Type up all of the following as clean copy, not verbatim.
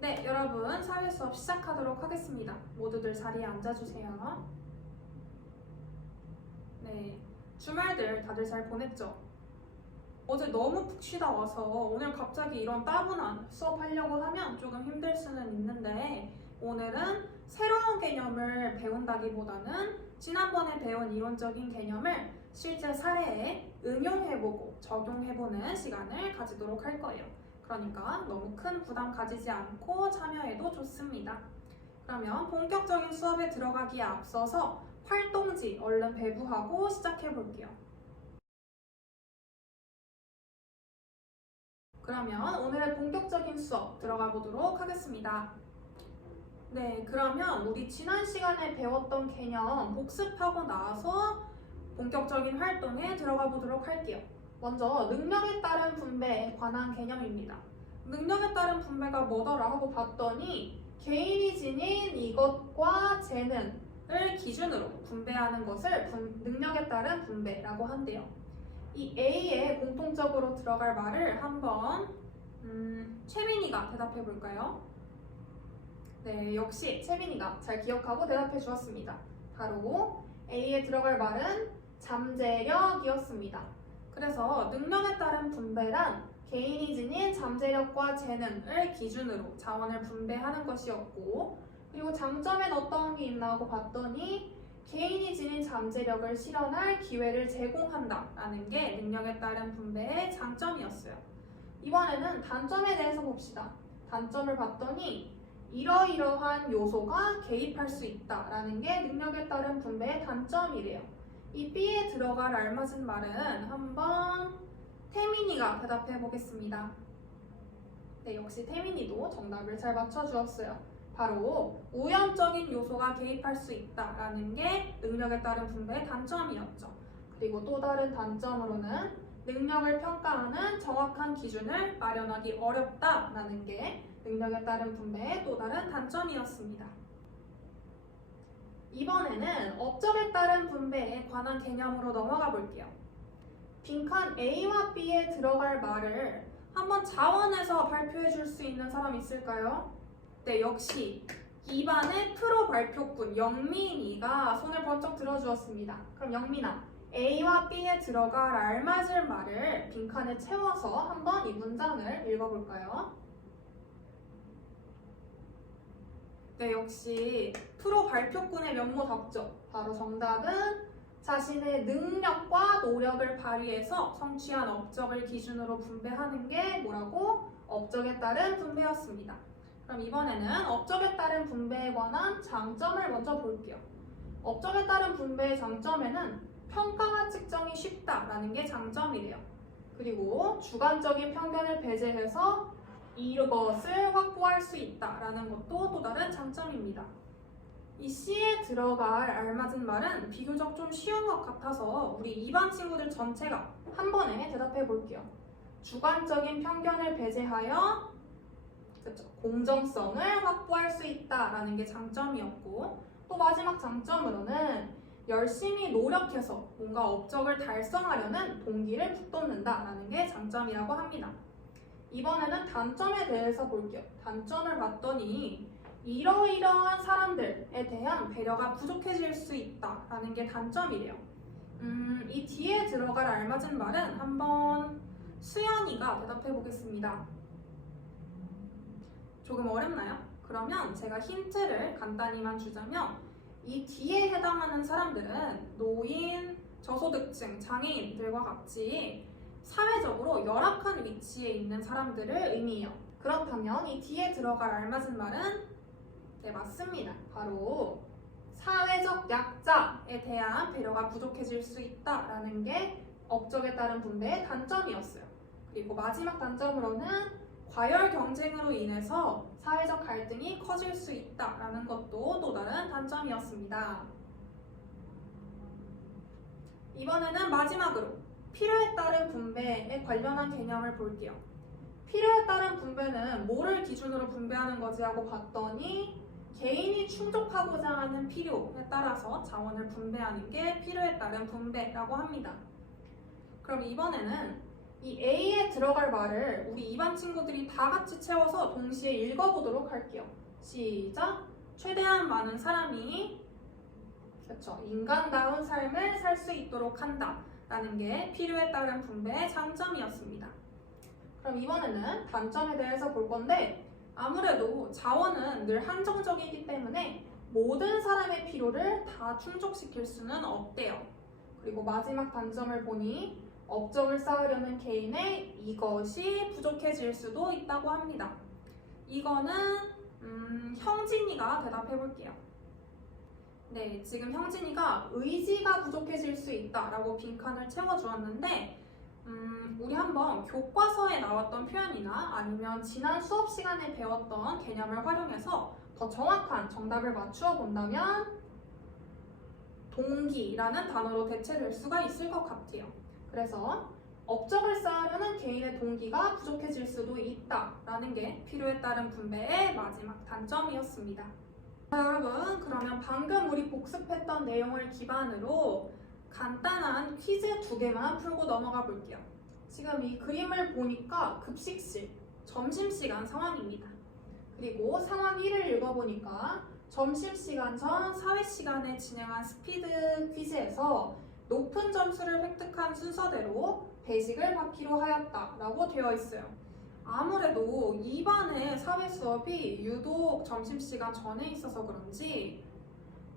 네, 여러분 사회 수업 시작하도록 하겠습니다. 모두들 자리에 앉아주세요. 네, 주말들 다들 잘 보냈죠? 어제 너무 푹 쉬다 와서 오늘 갑자기 이런 따분한 수업하려고 하면 조금 힘들 수는 있는데 오늘은 새로운 개념을 배운다기보다는 지난번에 배운 이론적인 개념을 실제 사례에 응용해보고 적용해보는 시간을 가지도록 할 거예요. 그러니까 너무 큰 부담 가지지 않고 참여해도 좋습니다. 그러면 본격적인 수업에 들어가기에 앞서서 활동지 얼른 배부하고 시작해 볼게요. 그러면 오늘의 본격적인 수업 들어가 보도록 하겠습니다. 네, 그러면 우리 지난 시간에 배웠던 개념 복습하고 나서 본격적인 활동에 들어가 보도록 할게요. 먼저 능력에 따른 분배에 관한 개념입니다. 능력에 따른 분배가 뭐더라 하고 봤더니 개인이 지닌 이것과 재능을 기준으로 분배하는 것을 능력에 따른 분배라고 한대요. 이 A에 공통적으로 들어갈 말을 한번 채민이가 대답해 볼까요? 네, 역시 채민이가 잘 기억하고 대답해 주었습니다. 바로 A에 들어갈 말은 잠재력이었습니다. 그래서 능력에 따른 분배란 개인이 지닌 잠재력과 재능을 기준으로 자원을 분배하는 것이었고, 그리고 장점엔 어떤 게 있나 고 봤더니 개인이 지닌 잠재력을 실현할 기회를 제공한다라는 게 능력에 따른 분배의 장점이었어요. 이번에는 단점에 대해서 봅시다. 단점을 봤더니 이러이러한 요소가 개입할 수 있다라는 게 능력에 따른 분배의 단점이래요. 이 B에 들어갈 알맞은 말은 한번 태민이가 대답해 보겠습니다. 네, 역시 태민이도 정답을 잘 맞춰주었어요. 바로 우연적인 요소가 개입할 수 있다라는 게 능력에 따른 분배의 단점이었죠. 그리고 또 다른 단점으로는 능력을 평가하는 정확한 기준을 마련하기 어렵다라는 게 능력에 따른 분배의 또 다른 단점이었습니다. 이번에는 업적에 따른 분배에 관한 개념으로 넘어가 볼게요. 빈칸 A와 B에 들어갈 말을 한번 자원해서 발표해 줄 수 있는 사람 있을까요? 네, 역시 2반의 프로 발표꾼 영민이가 손을 번쩍 들어주었습니다. 그럼 영민아, A와 B에 들어갈 알맞을 말을 빈칸에 채워서 한번 이 문장을 읽어볼까요? 네, 역시 프로 발표꾼의 면모답죠. 바로 정답은 자신의 능력과 노력을 발휘해서 성취한 업적을 기준으로 분배하는 게 뭐라고? 업적에 따른 분배였습니다. 그럼 이번에는 업적에 따른 분배에 관한 장점을 먼저 볼게요. 업적에 따른 분배의 장점에는 평가와 측정이 쉽다라는 게 장점이래요. 그리고 주관적인 편견을 배제해서 이것을 확보할 수 있다라는 것도 또 다른 장점입니다. 이 C에 들어갈 알맞은 말은 비교적 좀 쉬운 것 같아서 우리 2반 친구들 전체가 한 번에 대답해 볼게요. 주관적인 편견을 배제하여 공정성을 확보할 수 있다라는 게 장점이었고, 또 마지막 장점으로는 열심히 노력해서 뭔가 업적을 달성하려는 동기를 북돋는다라는 게 장점이라고 합니다. 이번에는 단점에 대해서 볼게요. 단점을 봤더니 이러이러한 사람들에 대한 배려가 부족해질 수 있다라는 게 단점이래요. 이 뒤에 들어갈 알맞은 말은 한번 수연이가 대답해 보겠습니다. 조금 어렵나요? 그러면 제가 힌트를 간단히만 주자면 이 뒤에 해당하는 사람들은 노인, 저소득층, 장애인들과 같이 사회적으로 열악한 위치에 있는 사람들을 의미해요. 그렇다면 이 뒤에 들어갈 알맞은 말은 네, 맞습니다. 바로 사회적 약자에 대한 배려가 부족해질 수 있다라는 게 업적에 따른 분배의 단점이었어요. 그리고 마지막 단점으로는 과열 경쟁으로 인해서 사회적 갈등이 커질 수 있다라는 것도 또 다른 단점이었습니다. 이번에는 마지막으로 필요에 따른 분배에 관련한 개념을 볼게요. 필요에 따른 분배는 뭐를 기준으로 분배하는 거지 하고 봤더니 개인이 충족하고자 하는 필요에 따라서 자원을 분배하는 게 필요에 따른 분배라고 합니다. 그럼 이번에는 이 A에 들어갈 말을 우리 2반 친구들이 다 같이 채워서 동시에 읽어보도록 할게요. 시작! 최대한 많은 사람이 그렇죠. 인간다운 삶을 살 수 있도록 한다 라는 게 필요에 따른 분배의 장점이었습니다. 그럼 이번에는 단점에 대해서 볼 건데 아무래도 자원은 늘 한정적이기 때문에 모든 사람의 필요를 다 충족시킬 수는 없대요. 그리고 마지막 단점을 보니 업적을 쌓으려는 개인의 이것이 부족해질 수도 있다고 합니다. 이거는 형진이가 대답해 볼게요. 네, 지금 형진이가 의지가 부족해질 수 있다라고 빈칸을 채워주었는데 우리 한번 교과서에 나왔던 표현이나 아니면 지난 수업 시간에 배웠던 개념을 활용해서 더 정확한 정답을 맞추어 본다면 동기라는 단어로 대체될 수가 있을 것 같아요. 그래서 업적을 쌓으려는 개인의 동기가 부족해질 수도 있다라는 게 필요에 따른 분배의 마지막 단점이었습니다. 자, 여러분, 그러면 방금 우리 복습했던 내용을 기반으로 간단한 퀴즈 2개만 풀고 넘어가 볼게요. 지금 이 그림을 보니까 급식실, 점심시간 상황입니다. 그리고 상황 1을 읽어보니까 점심시간 전 사회시간에 진행한 스피드 퀴즈에서 높은 점수를 획득한 순서대로 배식을 받기로 하였다라고 되어 있어요. 아무래도 2반의 사회 수업이 유독 점심시간 전에 있어서 그런지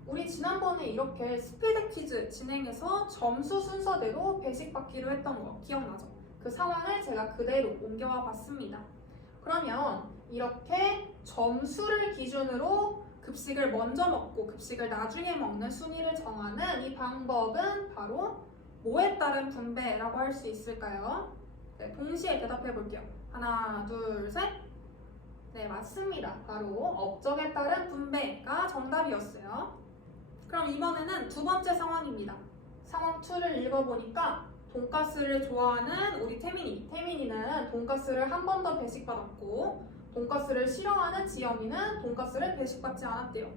우리 지난번에 이렇게 스피드 퀴즈 진행해서 점수 순서대로 배식받기로 했던 거 기억나죠? 그 상황을 제가 그대로 옮겨와 봤습니다. 그러면 이렇게 점수를 기준으로 급식을 먼저 먹고 급식을 나중에 먹는 순위를 정하는 이 방법은 바로 뭐에 따른 분배라고 할 수 있을까요? 네, 동시에 대답해 볼게요. 하나, 둘, 셋. 네, 맞습니다. 바로 업적에 따른 분배가 정답이었어요. 그럼 이번에는 두 번째 상황입니다. 상황 2를 읽어보니까 돈가스를 좋아하는 우리 태민이는 돈가스를 한 번 더 배식받았고 돈가스를 싫어하는 지영이는 돈가스를 배식받지 않았대요.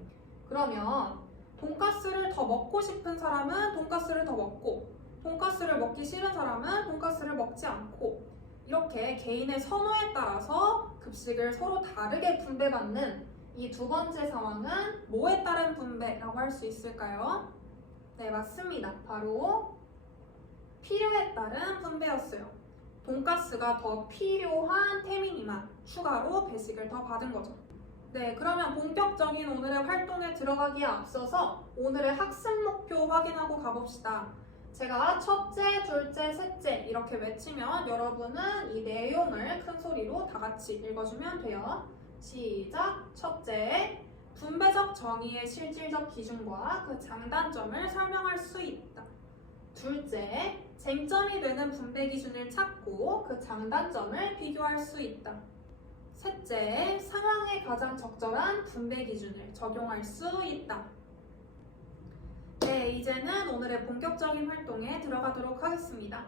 그러면 돈가스를 더 먹고 싶은 사람은 돈가스를 더 먹고 돈가스를 먹기 싫은 사람은 돈가스를 먹지 않고 이렇게 개인의 선호에 따라서 급식을 서로 다르게 분배받는 이 두 번째 상황은 뭐에 따른 분배라고 할 수 있을까요? 네, 맞습니다. 바로 필요에 따른 분배였어요. 돈가스가 더 필요한 태민이만 추가로 배식을 더 받은 거죠. 네, 그러면 본격적인 오늘의 활동에 들어가기에 앞서서 오늘의 학습 목표 확인하고 가봅시다. 제가 첫째, 둘째, 셋째 이렇게 외치면 여러분은 이 내용을 큰 소리로 다 같이 읽어주면 돼요. 시작! 첫째, 분배적 정의의 실질적 기준과 그 장단점을 설명할 수 있다. 둘째, 쟁점이 되는 분배 기준을 찾고 그 장단점을 비교할 수 있다. 셋째, 상황에 가장 적절한 분배 기준을 적용할 수 있다. 네, 이제는 오늘의 본격적인 활동에 들어가도록 하겠습니다.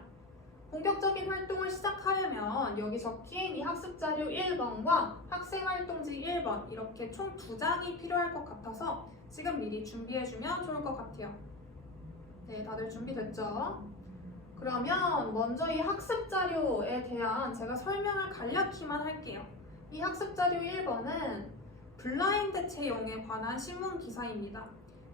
본격적인 활동을 시작하려면 여기 적힌 이 학습자료 1번과 학생활동지 1번 이렇게 총 2장이 필요할 것 같아서 지금 미리 준비해주면 좋을 것 같아요. 네, 다들 준비됐죠? 그러면 먼저 이 학습자료에 대한 제가 설명을 간략히만 할게요. 이 학습자료 1번은 블라인드 채용에 관한 신문 기사입니다.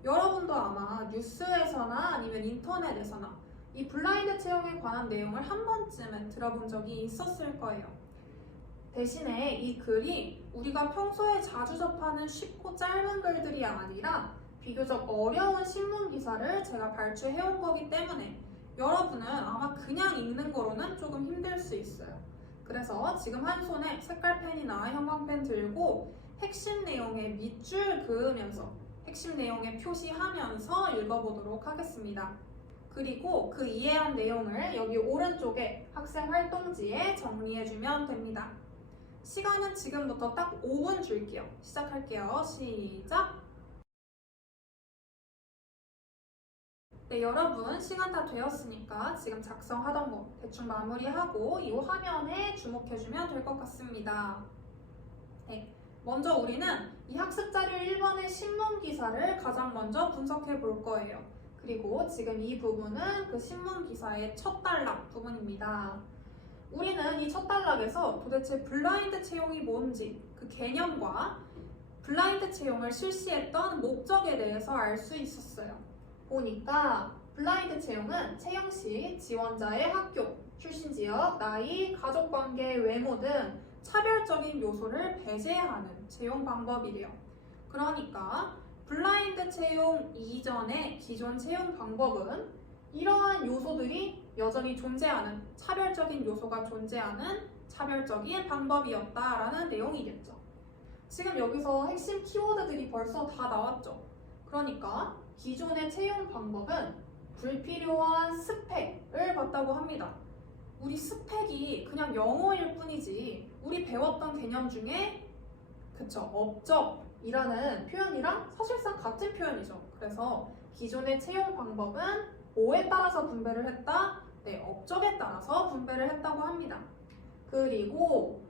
여러분도 아마 뉴스에서나 아니면 인터넷에서나 이 블라인드 채용에 관한 내용을 한 번쯤은 들어본 적이 있었을 거예요. 대신에 이 글이 우리가 평소에 자주 접하는 쉽고 짧은 글들이 아니라 비교적 어려운 신문 기사를 제가 발췌해온 거기 때문에 여러분은 아마 그냥 읽는 거로는 조금 힘들 수 있어요. 그래서 지금 한 손에 색깔펜이나 형광펜 들고 핵심 내용에 밑줄 그으면서 핵심 내용에 표시하면서 읽어보도록 하겠습니다. 그리고 그 이해한 내용을 여기 오른쪽에 학생 활동지에 정리해주면 됩니다. 시간은 지금부터 딱 5분 줄게요. 시작할게요. 시작! 네, 여러분 시간 다 되었으니까 지금 작성하던 거 대충 마무리하고 이 화면에 주목해주면 될 것 같습니다. 네, 먼저 우리는 이 학습자료 1번의 신문 기사를 가장 먼저 분석해 볼 거예요. 그리고 지금 이 부분은 그 신문 기사의 첫 단락 부분입니다. 우리는 이 첫 단락에서 도대체 블라인드 채용이 뭔지 그 개념과 블라인드 채용을 실시했던 목적에 대해서 알 수 있었어요. 보니까 블라인드 채용은 채용 시 지원자의 학교, 출신 지역, 나이, 가족관계, 외모 등 차별적인 요소를 배제하는 채용 방법이래요. 그러니까 블라인드 채용 이전의 기존 채용 방법은 이러한 요소들이 여전히 존재하는 차별적인 요소가 존재하는 차별적인 방법이었다라는 내용이겠죠. 지금 여기서 핵심 키워드들이 벌써 다 나왔죠. 그러니까 기존의 채용 방법은 불필요한 스펙을 봤다고 합니다. 우리 스펙이 그냥 영어일 뿐이지 우리 배웠던 개념 중에 업적이라는 표현이랑 사실상 같은 표현이죠. 그래서 기존의 채용 방법은 뭐에 따라서 분배를 했다? 네, 업적에 따라서 분배를 했다고 합니다. 그리고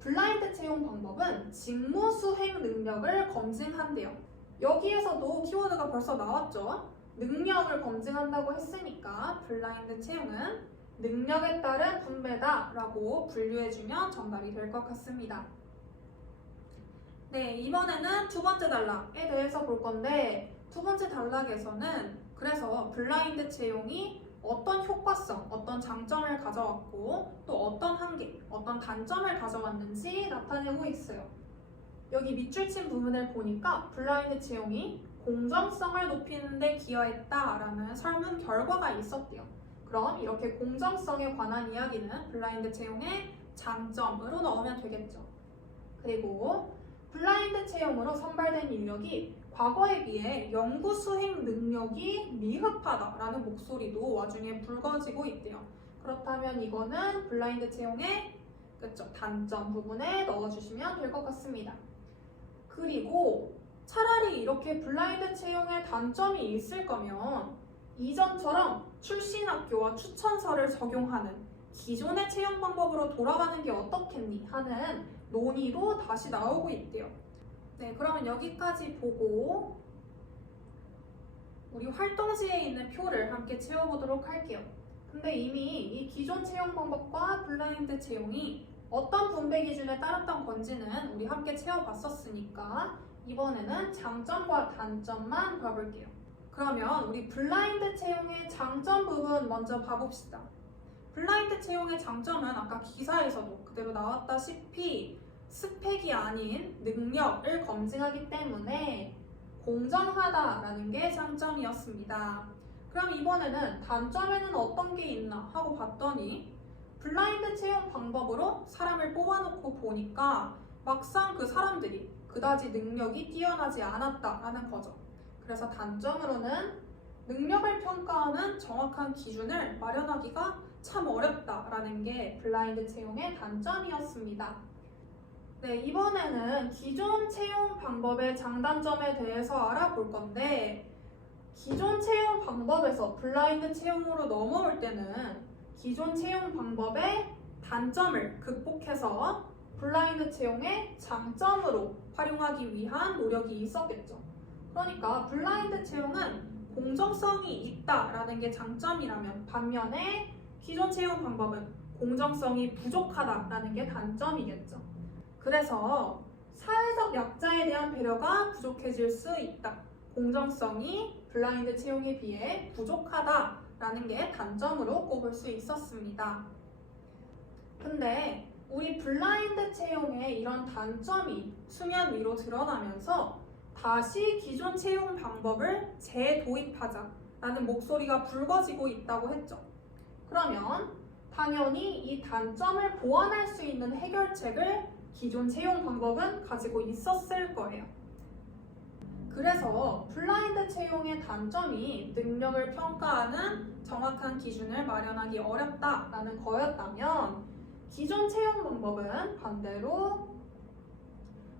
블라인드 채용 방법은 직무 수행 능력을 검증한대요. 여기에서도 키워드가 벌써 나왔죠. 능력을 검증한다고 했으니까 블라인드 채용은 능력에 따른 분배다 라고 분류해주면 정답이 될 것 같습니다. 네, 이번에는 두 번째 단락에 대해서 볼 건데 두 번째 단락에서는 그래서 블라인드 채용이 어떤 효과성, 어떤 장점을 가져왔고 또 어떤 한계, 어떤 단점을 가져왔는지 나타내고 있어요. 여기 밑줄 친 부분을 보니까 블라인드 채용이 공정성을 높이는 데 기여했다라는 설문 결과가 있었대요. 그럼 이렇게 공정성에 관한 이야기는 블라인드 채용의 장점으로 넣으면 되겠죠. 그리고 블라인드 채용으로 선발된 인력이 과거에 비해 연구 수행 능력이 미흡하다라는 목소리도 와중에 불거지고 있대요. 그렇다면 이거는 블라인드 채용의 단점 부분에 넣어주시면 될 것 같습니다. 그리고 차라리 이렇게 블라인드 채용에 단점이 있을 거면 이전처럼 출신 학교와 추천서를 적용하는 기존의 채용 방법으로 돌아가는 게 어떻겠니 하는 논의도 다시 나오고 있대요. 네, 그러면 여기까지 보고 우리 활동지에 있는 표를 함께 채워보도록 할게요. 근데 이미 이 기존 채용 방법과 블라인드 채용이 어떤 분배 기준에 따랐던 건지는 우리 함께 채워봤었으니까 이번에는 장점과 단점만 봐볼게요. 그러면 우리 블라인드 채용의 장점 부분 먼저 봐봅시다. 블라인드 채용의 장점은 아까 기사에서도 그대로 나왔다시피 스펙이 아닌 능력을 검증하기 때문에 공정하다라는 게 장점이었습니다. 그럼 이번에는 단점에는 어떤 게 있나 하고 봤더니 블라인드 채용 방법으로 사람을 뽑아놓고 보니까 막상 그 사람들이 그다지 능력이 뛰어나지 않았다라는 거죠. 그래서 단점으로는 능력을 평가하는 정확한 기준을 마련하기가 참 어렵다라는 게 블라인드 채용의 단점이었습니다. 네, 이번에는 기존 채용 방법의 장단점에 대해서 알아볼 건데 기존 채용 방법에서 블라인드 채용으로 넘어올 때는 기존 채용 방법의 단점을 극복해서 블라인드 채용의 장점으로 활용하기 위한 노력이 있었겠죠. 그러니까 블라인드 채용은 공정성이 있다라는 게 장점이라면 반면에 기존 채용 방법은 공정성이 부족하다라는 게 단점이겠죠. 그래서 사회적 약자에 대한 배려가 부족해질 수 있다. 공정성이 블라인드 채용에 비해 부족하다라는 게 단점으로 꼽을 수 있었습니다. 근데 우리 블라인드 채용의 이런 단점이 수면 위로 드러나면서 다시 기존 채용 방법을 재도입하자라는 목소리가 불거지고 있다고 했죠. 그러면 당연히 이 단점을 보완할 수 있는 해결책을 기존 채용 방법은 가지고 있었을 거예요. 그래서 블라인드 채용의 단점이 능력을 평가하는 정확한 기준을 마련하기 어렵다라는 거였다면 기존 채용 방법은 반대로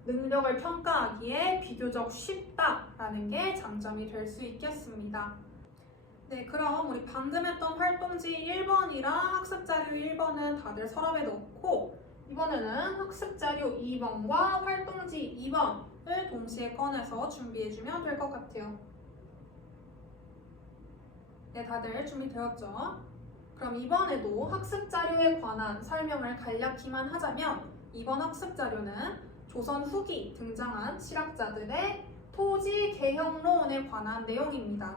능력을 평가하기에 비교적 쉽다라는 게 장점이 될 수 있겠습니다. 네, 그럼 우리 방금 했던 활동지 1번이랑 학습자료 1번은 다들 서랍에 넣고 이번에는 학습자료 2번과 활동지 2번을 동시에 꺼내서 준비해주면 될 것 같아요. 네, 다들 준비되었죠? 그럼 이번에도 학습 자료에 관한 설명을 간략히만 하자면 이번 학습 자료는 조선 후기 등장한 실학자들의 토지 개형론에 관한 내용입니다.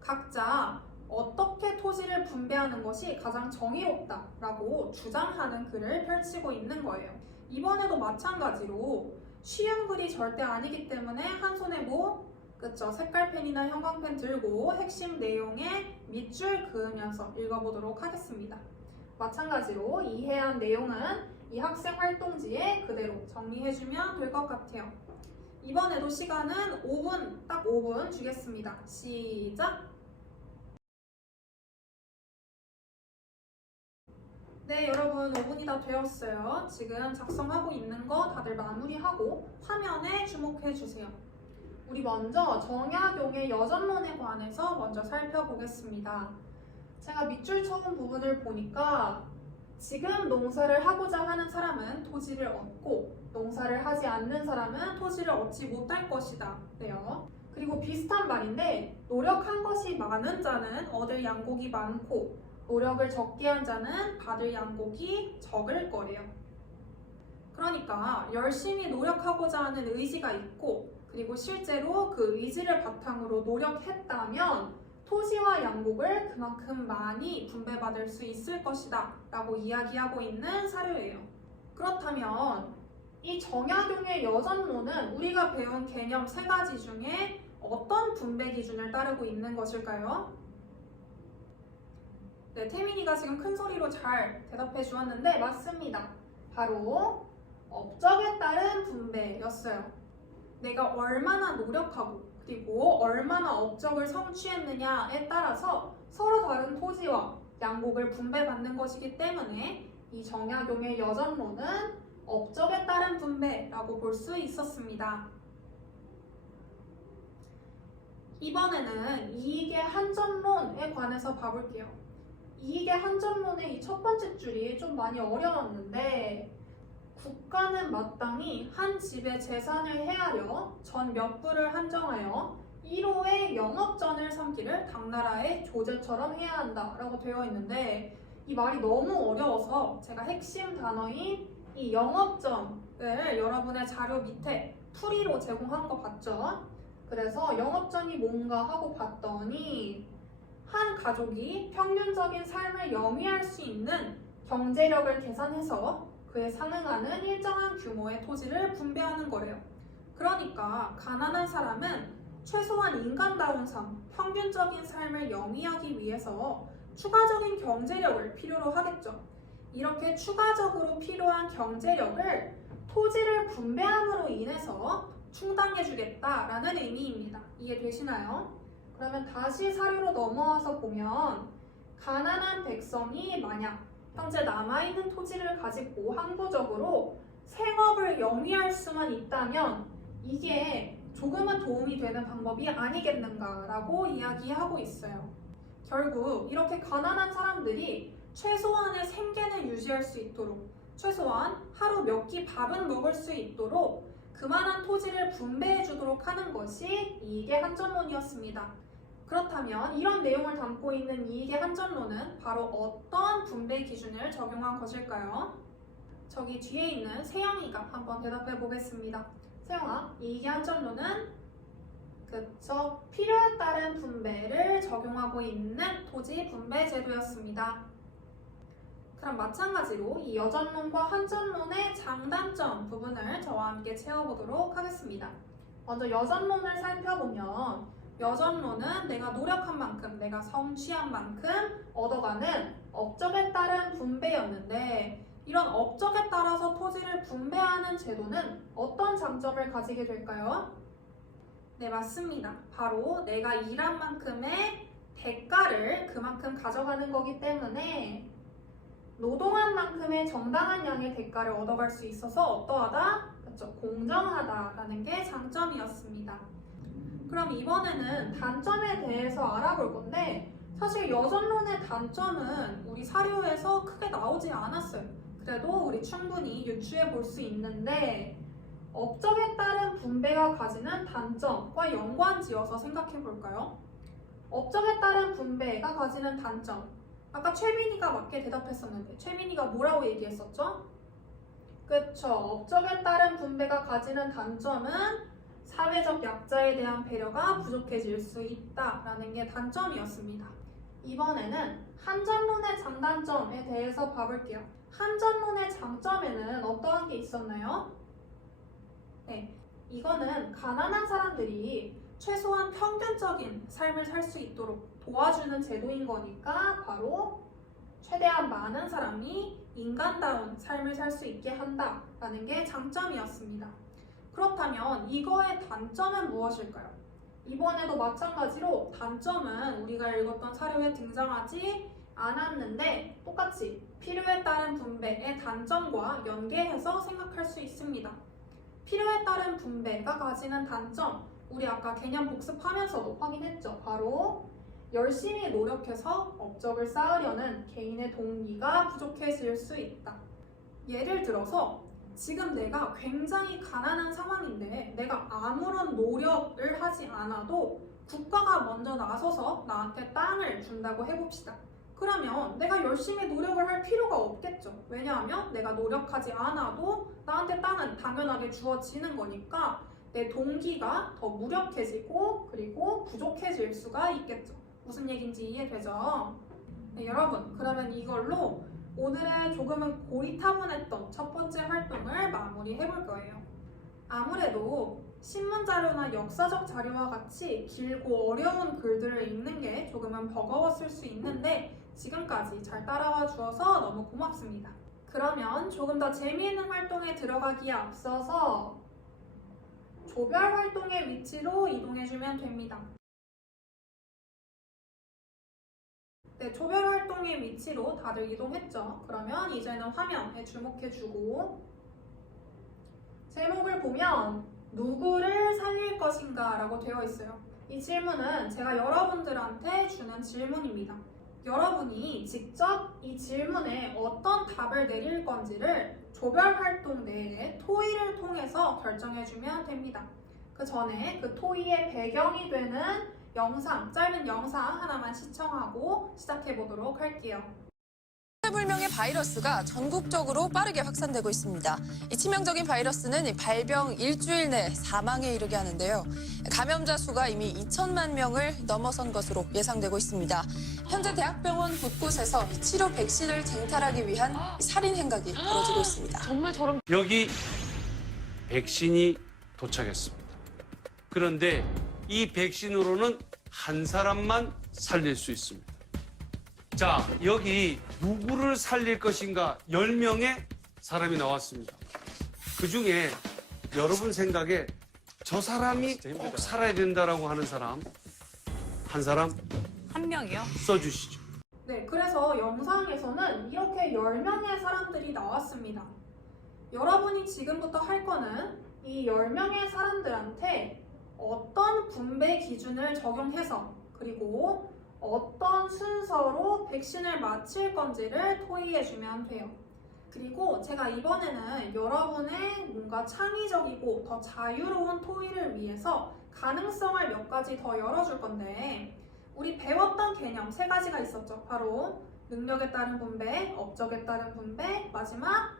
각자 어떻게 토지를 분배하는 것이 가장 정의롭다라고 주장하는 글을 펼치고 있는 거예요. 이번에도 마찬가지로 쉬운 글이 절대 아니기 때문에 한 손에 그쵸? 색깔펜이나 형광펜 들고 핵심 내용에 밑줄 그으면서 읽어보도록 하겠습니다. 마찬가지로 이해한 내용은 이 학생 활동지에 그대로 정리해주면 될 것 같아요. 이번에도 시간은 5분, 딱 5분 주겠습니다. 시작! 네, 여러분 5분이 다 되었어요. 지금 작성하고 있는 거 다들 마무리하고 화면에 주목해주세요. 우리 먼저 정약용의 여전론에 관해서 먼저 살펴보겠습니다. 제가 밑줄 쳐본 부분을 보니까 지금 농사를 하고자 하는 사람은 토지를 얻고 농사를 하지 않는 사람은 토지를 얻지 못할 것이다. 네요. 그리고 비슷한 말인데 노력한 것이 많은 자는 얻을 양곡이 많고 노력을 적게 한 자는 받을 양곡이 적을 거래요. 그러니까 열심히 노력하고자 하는 의지가 있고 그리고 실제로 그 의지를 바탕으로 노력했다면 토지와 양곡을 그만큼 많이 분배받을 수 있을 것이다 라고 이야기하고 있는 사료예요. 그렇다면 이 정약용의 여전론은 우리가 배운 개념 3가지 중에 어떤 분배 기준을 따르고 있는 것일까요? 네, 태민이가 지금 큰 소리로 잘 대답해 주었는데 맞습니다. 바로 업적에 따른 분배였어요. 내가 얼마나 노력하고 그리고 얼마나 업적을 성취했느냐에 따라서 서로 다른 토지와 양곡을 분배받는 것이기 때문에 이 정약용의 여전론은 업적에 따른 분배라고 볼 수 있었습니다. 이번에는 이익의 한전론에 관해서 봐볼게요. 이익의 한전론의 이 첫 번째 줄이 좀 많이 어려웠는데 국가는 마땅히 한 집의 재산을 헤아려 전 몇 부를 한정하여 1호의 영업전을 삼기를 당나라의 조제처럼 해야 한다라고 되어 있는데 이 말이 너무 어려워서 제가 핵심 단어인 이 영업전을 여러분의 자료 밑에 풀이로 제공한 거 봤죠? 그래서 영업전이 뭔가 하고 봤더니 한 가족이 평균적인 삶을 영위할 수 있는 경제력을 계산해서 그에 상응하는 일정한 규모의 토지를 분배하는 거래요. 그러니까 가난한 사람은 최소한 인간다운 삶, 평균적인 삶을 영위하기 위해서 추가적인 경제력을 필요로 하겠죠. 이렇게 추가적으로 필요한 경제력을 토지를 분배함으로 인해서 충당해주겠다라는 의미입니다. 이해되시나요? 그러면 다시 사료로 넘어와서 보면 가난한 백성이 만약 현재 남아있는 토지를 가지고 항구적으로 생업을 영위할 수만 있다면 이게 조금은 도움이 되는 방법이 아니겠는가라고 이야기하고 있어요. 결국 이렇게 가난한 사람들이 최소한의 생계는 유지할 수 있도록 최소한 하루 몇 끼 밥은 먹을 수 있도록 그만한 토지를 분배해 주도록 하는 것이 이익의 한전론이었습니다. 그렇다면 이런 내용을 담고 있는 이익의 한전론은 바로 어떤 분배 기준을 적용한 것일까요? 저기 뒤에 있는 세영이가 한번 대답해 보겠습니다. 세영아, 이익의 한전론은 그쵸? 필요에 따른 분배를 적용하고 있는 토지 분배 제도였습니다. 그럼 마찬가지로 이 여전론과 한전론의 장단점 부분을 저와 함께 채워보도록 하겠습니다. 먼저 여전론을 살펴보면 여전론은 내가 노력한 만큼, 내가 성취한 만큼 얻어가는 업적에 따른 분배였는데 이런 업적에 따라서 토지를 분배하는 제도는 어떤 장점을 가지게 될까요? 네, 맞습니다. 바로 내가 일한 만큼의 대가를 그만큼 가져가는 거기 때문에 노동한 만큼의 정당한 양의 대가를 얻어갈 수 있어서 어떠하다? 그렇죠. 공정하다라는 게 장점이었습니다. 그럼 이번에는 단점에 대해서 알아볼 건데 사실 여전론의 단점은 우리 사료에서 크게 나오지 않았어요. 그래도 우리 충분히 유추해 볼 수 있는데 업적에 따른 분배가 가지는 단점과 연관지어서 생각해 볼까요? 업적에 따른 분배가 가지는 단점. 아까 최민이가 맞게 대답했었는데 최민이가 뭐라고 얘기했었죠? 그쵸. 업적에 따른 분배가 가지는 단점은 사회적 약자에 대한 배려가 부족해질 수 있다라는 게 단점이었습니다. 이번에는 한전론의 장단점에 대해서 봐볼게요. 한전론의 장점에는 어떠한 게 있었나요? 네, 이거는 가난한 사람들이 최소한 평균적인 삶을 살 수 있도록 도와주는 제도인 거니까 바로 최대한 많은 사람이 인간다운 삶을 살 수 있게 한다라는 게 장점이었습니다. 그렇다면 이거의 단점은 무엇일까요? 이번에도 마찬가지로 단점은 우리가 읽었던 사료에 등장하지 않았는데 똑같이 필요에 따른 분배의 단점과 연계해서 생각할 수 있습니다. 필요에 따른 분배가 가지는 단점, 우리 아까 개념 복습하면서도 확인했죠. 바로 열심히 노력해서 업적을 쌓으려는 개인의 동기가 부족해질 수 있다. 예를 들어서 지금 내가 굉장히 가난한 상황인데 내가 아무런 노력을 하지 않아도 국가가 먼저 나서서 나한테 땅을 준다고 해봅시다. 그러면 내가 열심히 노력을 할 필요가 없겠죠. 왜냐하면 내가 노력하지 않아도 나한테 땅은 당연하게 주어지는 거니까 내 동기가 더 무력해지고 그리고 부족해질 수가 있겠죠. 무슨 얘기인지 이해되죠? 네, 여러분, 그러면 이걸로 오늘의 조금은 고리타분했던 첫 번째 활동을 마무리해볼 거예요. 아무래도 신문 자료나 역사적 자료와 같이 길고 어려운 글들을 읽는 게 조금은 버거웠을 수 있는데 지금까지 잘 따라와 주어서 너무 고맙습니다. 그러면 조금 더 재미있는 활동에 들어가기에 앞서서 조별 활동의 위치로 이동해주면 됩니다. 네, 조별 활동의 위치로 다들 이동했죠. 그러면 이제는 화면에 주목해주고 제목을 보면 누구를 살릴 것인가 라고 되어 있어요. 이 질문은 제가 여러분들한테 주는 질문입니다. 여러분이 직접 이 질문에 어떤 답을 내릴 건지를 조별 활동 내에 토의를 통해서 결정해주면 됩니다. 그 전에 그 토의의 배경이 되는 영상, 짧은 영상 하나만 시청하고 시작해보도록 할게요. 불명의 바이러스가 전국적으로 빠르게 확산되고 있습니다. 이 치명적인 바이러스는 발병 일주일 내 사망에 이르게 하는데요. 감염자 수가 이미 2천만 명을 넘어선 것으로 예상되고 있습니다. 현재 대학병원 곳곳에서 치료 백신을 쟁탈하기 위한 살인 행각이 벌어지고 있습니다. 정말 저런 여기 백신이 도착했습니다. 그런데 이 백신으로는 한 사람만 살릴 수 있습니다. 자, 여기 누구를 살릴 것인가 10명의 사람이 나왔습니다. 그중에 여러분 생각에 저 사람이 꼭 살아야 된다라고 하는 사람 한 사람 한 명이요? 써주시죠. 네, 그래서 영상에서는 이렇게 10명의 사람들이 나왔습니다. 여러분이 지금부터 할 거는 이 10명의 사람들한테 어떤 분배 기준을 적용해서 그리고 어떤 순서로 백신을 맞힐 건지를 토의해주면 돼요. 그리고 제가 이번에는 여러분의 뭔가 창의적이고 더 자유로운 토의를 위해서 가능성을 몇 가지 더 열어줄 건데 우리 배웠던 개념 3가지가 있었죠. 바로 능력에 따른 분배, 업적에 따른 분배, 마지막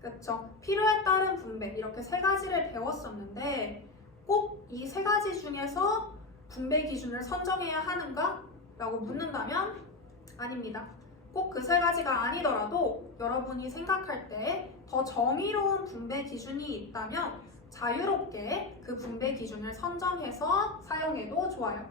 그쵸? 필요에 따른 분배 이렇게 3가지를 배웠었는데 꼭 이 3가지 중에서 분배 기준을 선정해야 하는가? 라고 묻는다면 아닙니다. 꼭 그 3가지가 아니더라도 여러분이 생각할 때 더 정의로운 분배 기준이 있다면 자유롭게 그 분배 기준을 선정해서 사용해도 좋아요.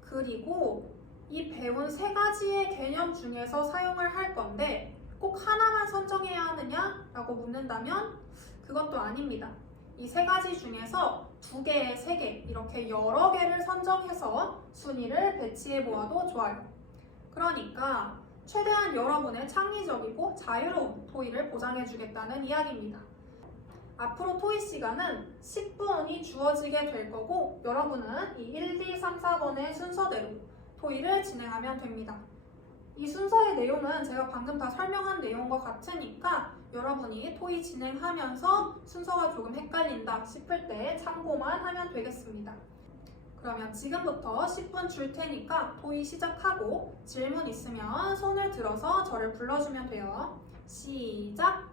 그리고 이 배운 3가지의 개념 중에서 사용을 할 건데 꼭 하나만 선정해야 하느냐? 라고 묻는다면 그것도 아닙니다. 이 3가지 중에서 2개, 3개 이렇게 여러 개를 선정해서 순위를 배치해 보아도 좋아요. 그러니까 최대한 여러분의 창의적이고 자유로운 토의를 보장해 주겠다는 이야기입니다. 앞으로 토의 시간은 10분이 주어지게 될 거고 여러분은 이 1, 2, 3, 4번의 순서대로 토의를 진행하면 됩니다. 이 순서의 내용은 제가 방금 다 설명한 내용과 같으니까 여러분이 토의 진행하면서 순서가 조금 헷갈린다 싶을 때 참고만 하면 되겠습니다. 그러면 지금부터 10분 줄 테니까 토의 시작하고 질문 있으면 손을 들어서 저를 불러주면 돼요. 시작!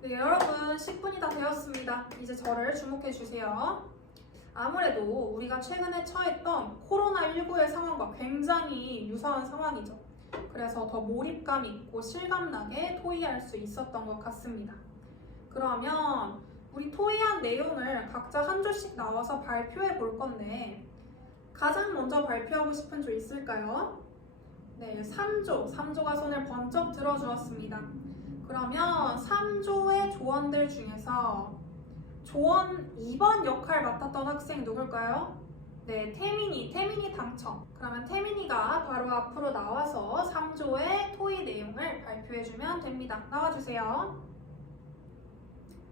네, 여러분 10분이 다 되었습니다. 이제 저를 주목해 주세요. 아무래도 우리가 최근에 처했던 코로나19의 상황과 굉장히 유사한 상황이죠. 그래서 더 몰입감 있고 실감나게 토의할 수 있었던 것 같습니다. 그러면 우리 토의한 내용을 각자 한 조씩 나와서 발표해 볼 건데 가장 먼저 발표하고 싶은 조 있을까요? 네, 3조가 손을 번쩍 들어주었습니다. 그러면 3조의 조원들 중에서 조원 2번 역할 맡았던 학생 누굴까요? 네, 태민이 당첨. 그러면 태민이가 바로 앞으로 나와서 3조의 토의 내용을 발표해주면 됩니다. 나와주세요.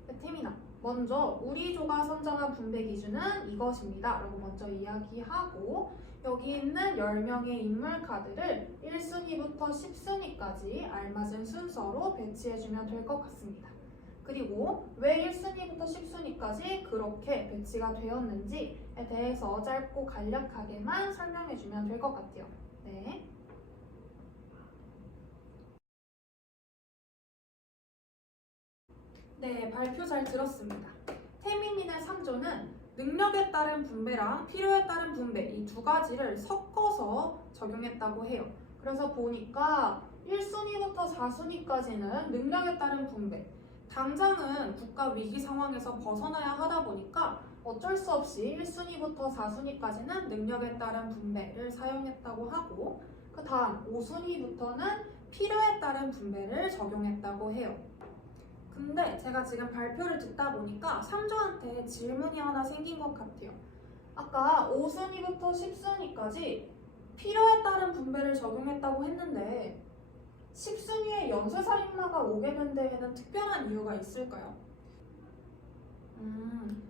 네, 태민아, 먼저 우리 조가 선정한 분배 기준은 이것입니다 라고 먼저 이야기하고 여기 있는 10명의 인물 카드를 1순위부터 10순위까지 알맞은 순서로 배치해주면 될 것 같습니다. 그리고 왜 1순위부터 10순위까지 그렇게 배치가 되었는지에 대해서 짧고 간략하게만 설명해주면 될 것 같아요. 네. 네, 발표 잘 들었습니다. 태민이네 3조는 능력에 따른 분배랑 필요에 따른 분배 이 두 가지를 섞어서 적용했다고 해요. 그래서 보니까 1순위부터 4순위까지는 능력에 따른 분배, 당장은 국가 위기 상황에서 벗어나야 하다 보니까 어쩔 수 없이 1순위부터 4순위까지는 능력에 따른 분배를 사용했다고 하고 그 다음 5순위부터는 필요에 따른 분배를 적용했다고 해요. 근데 제가 지금 발표를 듣다 보니까 3조한테 질문이 하나 생긴 것 같아요. 아까 5순위부터 10순위까지 필요에 따른 분배를 적용했다고 했는데 10순위에 연쇄살인마가 오게 된 데에는 특별한 이유가 있을까요?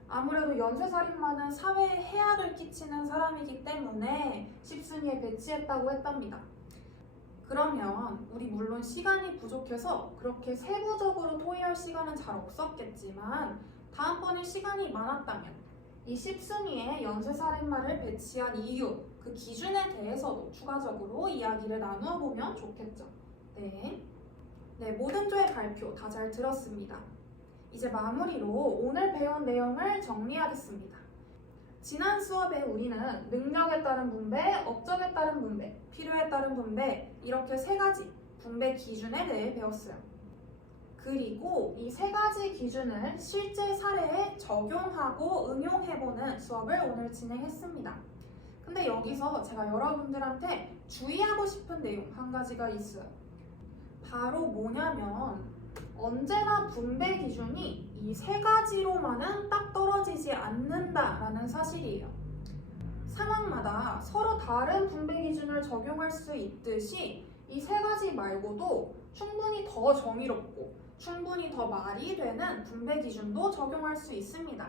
아무래도 연쇄살인마는 사회에 해악을 끼치는 사람이기 때문에 10순위에 배치했다고 했답니다. 그러면 우리 물론 시간이 부족해서 그렇게 세부적으로 토의할 시간은 잘 없었겠지만 다음번에 시간이 많았다면 이 10순위에 연쇄살인마를 배치한 이유, 그 기준에 대해서도 추가적으로 이야기를 나누어 보면 좋겠죠. 네, 모든 조의 발표 다 잘 들었습니다. 이제 마무리로 오늘 배운 내용을 정리하겠습니다. 지난 수업에 우리는 능력에 따른 분배, 업적에 따른 분배, 필요에 따른 분배 이렇게 세 가지 분배 기준에 대해 배웠어요. 그리고 이 세 가지 기준을 실제 사례에 적용하고 응용해보는 수업을 오늘 진행했습니다. 근데 여기서 제가 여러분들한테 주의하고 싶은 내용 한 가지가 있어요. 바로 뭐냐면 언제나 분배 기준이 이 세 가지로만은 딱 떨어지지 않는다라는 사실이에요. 상황마다 서로 다른 분배 기준을 적용할 수 있듯이 이 세 가지 말고도 충분히 더 정의롭고 충분히 더 말이 되는 분배 기준도 적용할 수 있습니다.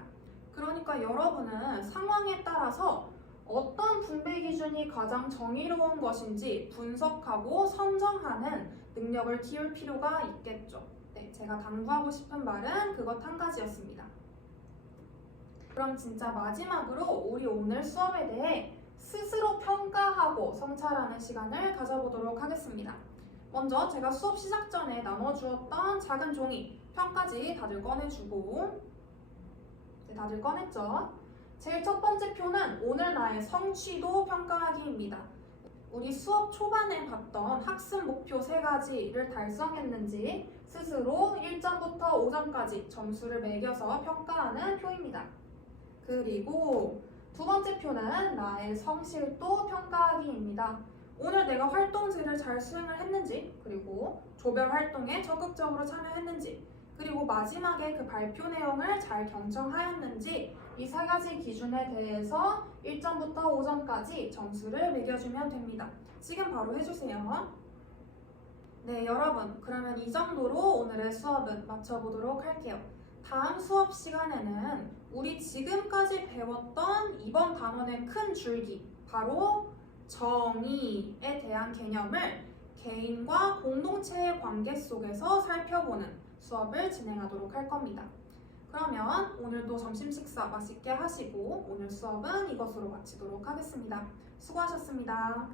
그러니까 여러분은 상황에 따라서 어떤 분배 기준이 가장 정의로운 것인지 분석하고 선정하는 능력을 키울 필요가 있겠죠. 네, 제가 당부하고 싶은 말은 그것 한 가지였습니다. 그럼 진짜 마지막으로 우리 오늘 수업에 대해 스스로 평가하고 성찰하는 시간을 가져보도록 하겠습니다. 먼저 제가 수업 시작 전에 나눠주었던 작은 종이 편까지 다들 꺼내주고 네, 다들 꺼냈죠? 제일 첫 번째 표는 오늘 나의 성취도 평가하기입니다. 우리 수업 초반에 봤던 학습 목표 세 가지를 달성했는지 스스로 1점부터 5점까지 점수를 매겨서 평가하는 표입니다. 그리고 두 번째 표는 나의 성실도 평가하기입니다. 오늘 내가 활동지를 잘 수행을 했는지, 그리고 조별 활동에 적극적으로 참여했는지, 그리고 마지막에 그 발표 내용을 잘 경청하였는지 이 세 가지 기준에 대해서 1점부터 5점까지 점수를 매겨주면 됩니다. 지금 바로 해주세요. 네, 여러분, 그러면 이 정도로 오늘의 수업은 마쳐보도록 할게요. 다음 수업 시간에는 우리 지금까지 배웠던 이번 단원의 큰 줄기, 바로 정의에 대한 개념을 개인과 공동체의 관계 속에서 살펴보는 수업을 진행하도록 할 겁니다. 그러면 오늘도 점심 식사 맛있게 하시고 오늘 수업은 이것으로 마치도록 하겠습니다. 수고하셨습니다.